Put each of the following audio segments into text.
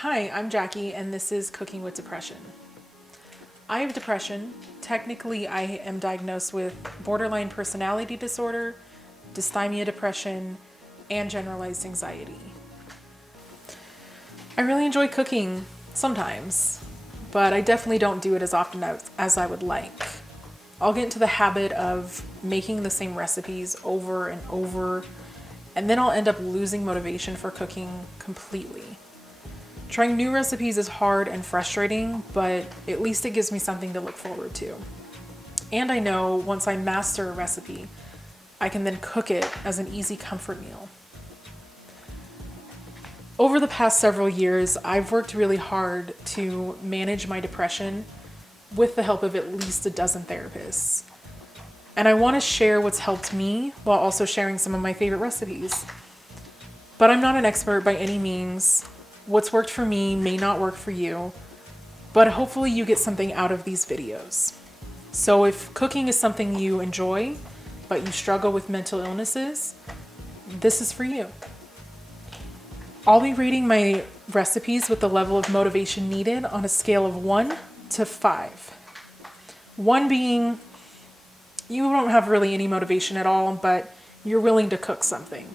Hi, I'm Jackie, and this is Cooking with Depression. I have depression. Technically, I am diagnosed with borderline personality disorder, dysthymia depression, and generalized anxiety. I really enjoy cooking sometimes, but I definitely don't do it as often as I would like. I'll get into the habit of making the same recipes over and over, and then I'll end up losing motivation for cooking completely. Trying new recipes is hard and frustrating, but at least it gives me something to look forward to. And I know once I master a recipe, I can then cook it as an easy comfort meal. Over the past several years, I've worked really hard to manage my depression with the help of at least a dozen therapists. And I want to share what's helped me while also sharing some of my favorite recipes. But I'm not an expert by any means. What's worked for me may not work for you, but hopefully you get something out of these videos. So if cooking is something you enjoy, but you struggle with mental illnesses, this is for you. I'll be rating my recipes with the level of motivation needed on a scale of 1 to 5. 1 being you don't have really any motivation at all, but you're willing to cook something.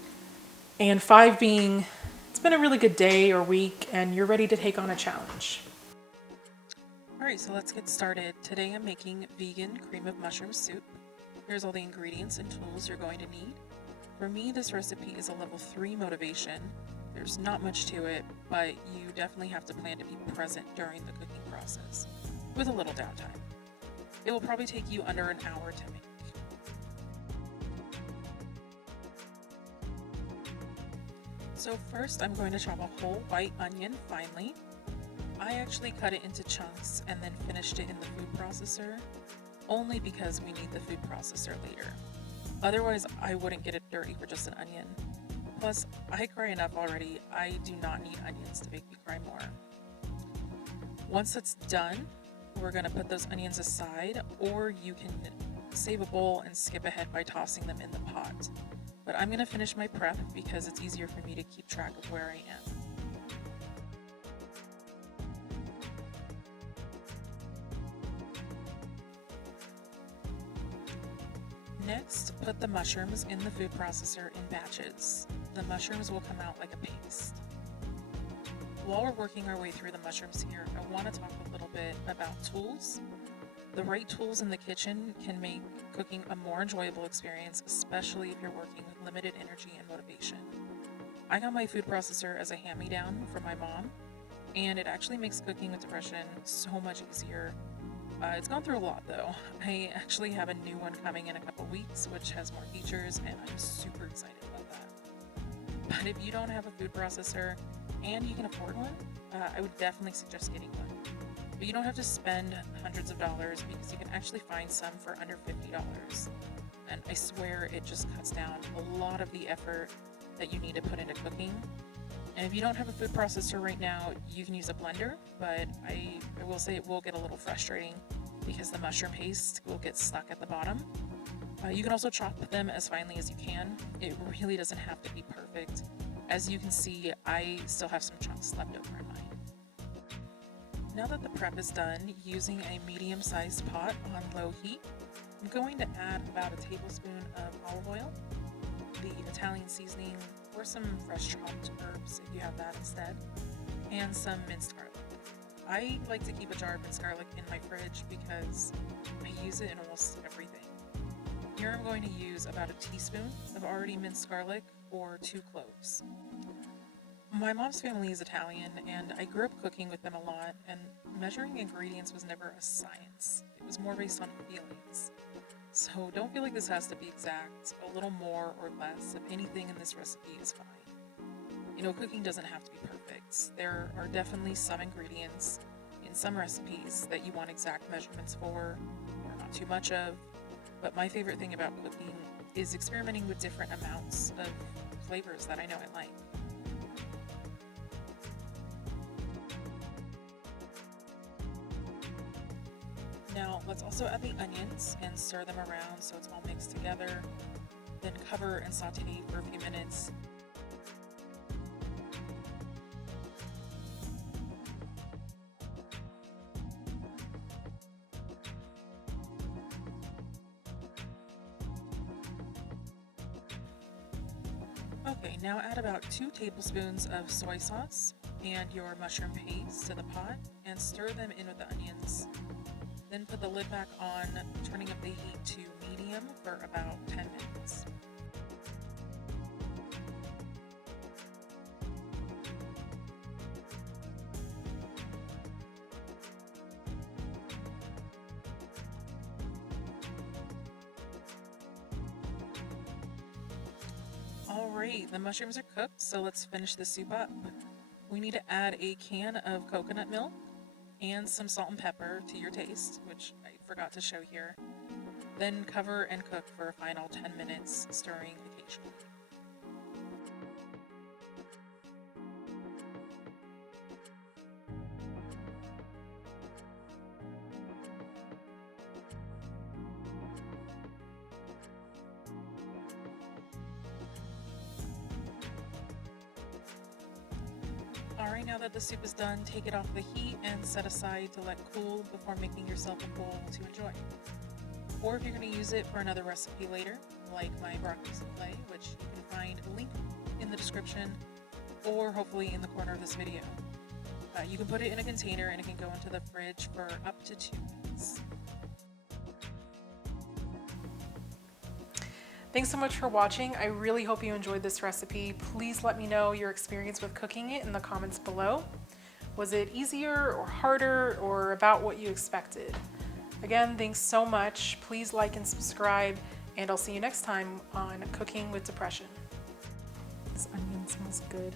And 5 being it's been a really good day or week and you're ready to take on a challenge. Alright, so let's get started. Today I'm making vegan cream of mushroom soup. Here's all the ingredients and tools you're going to need. For me, this recipe is a level 3 motivation. There's not much to it, but you definitely have to plan to be present during the cooking process, with a little downtime. It will probably take you under an hour to make. So first I'm going to chop a whole white onion finely. I actually cut it into chunks and then finished it in the food processor, only because we need the food processor later. Otherwise, I wouldn't get it dirty for just an onion. Plus, I cry enough already. I do not need onions to make me cry more. Once that's done, we're going to put those onions aside, or you can save a bowl and skip ahead by tossing them in the pot. But I'm going to finish my prep because it's easier for me to keep track of where I am. Next, put the mushrooms in the food processor in batches. The mushrooms will come out like a paste. While we're working our way through the mushrooms here, I want to talk a little bit about tools. The right tools in the kitchen can make cooking a more enjoyable experience, especially if you're working with limited energy and motivation. I got my food processor as a hand-me-down from my mom, and it actually makes cooking with depression so much easier. It's gone through a lot though. I actually have a new one coming in a couple weeks, which has more features, and I'm super excited about that. But if you don't have a food processor and you can afford one, I would definitely suggest getting one. But you don't have to spend hundreds of dollars because you can actually find some for under $50. And I swear it just cuts down a lot of the effort that you need to put into cooking. And if you don't have a food processor right now, you can use a blender, but I will say it will get a little frustrating because the mushroom paste will get stuck at the bottom. You can also chop them as finely as you can. It really doesn't have to be perfect. As you can see, I still have some chunks left over in mine. Now that the prep is done, using a medium-sized pot on low heat, I'm going to add about a tablespoon of olive oil, the Italian seasoning, or some fresh chopped herbs if you have that instead, and some minced garlic. I like to keep a jar of minced garlic in my fridge because I use it in almost everything. Here I'm going to use about a teaspoon of already minced garlic or 2 cloves. My mom's family is Italian, and I grew up cooking with them a lot, and measuring ingredients was never a science. It was more based on feelings. So don't feel like this has to be exact. A little more or less of anything in this recipe is fine. You know, cooking doesn't have to be perfect. There are definitely some ingredients in some recipes that you want exact measurements for, or not too much of. But my favorite thing about cooking is experimenting with different amounts of flavors that I know I like. Now let's also add the onions and stir them around so it's all mixed together. Then cover and saute for a few minutes. Okay, now add about 2 tablespoons of soy sauce and your mushroom paste to the pot and stir them in with the onions. Then put the lid back on, turning up the heat to medium for about 10 minutes. Alright, the mushrooms are cooked, so let's finish the soup up. We need to add a can of coconut milk and some salt and pepper to your taste, which I forgot to show here. Then cover and cook for a final 10 minutes, stirring occasionally. Alright, now that the soup is done, take it off the heat and set aside to let cool before making yourself a bowl to enjoy. Or if you're going to use it for another recipe later, like my broccoli souffle, which you can find a link in the description or hopefully in the corner of this video. You can put it in a container and it can go into the fridge for up to 2 weeks. Thanks so much for watching. I really hope you enjoyed this recipe. Please let me know your experience with cooking it in the comments below. Was it easier or harder or about what you expected? Again, thanks so much. Please like and subscribe, and I'll see you next time on Cooking with Depression. This onion smells good.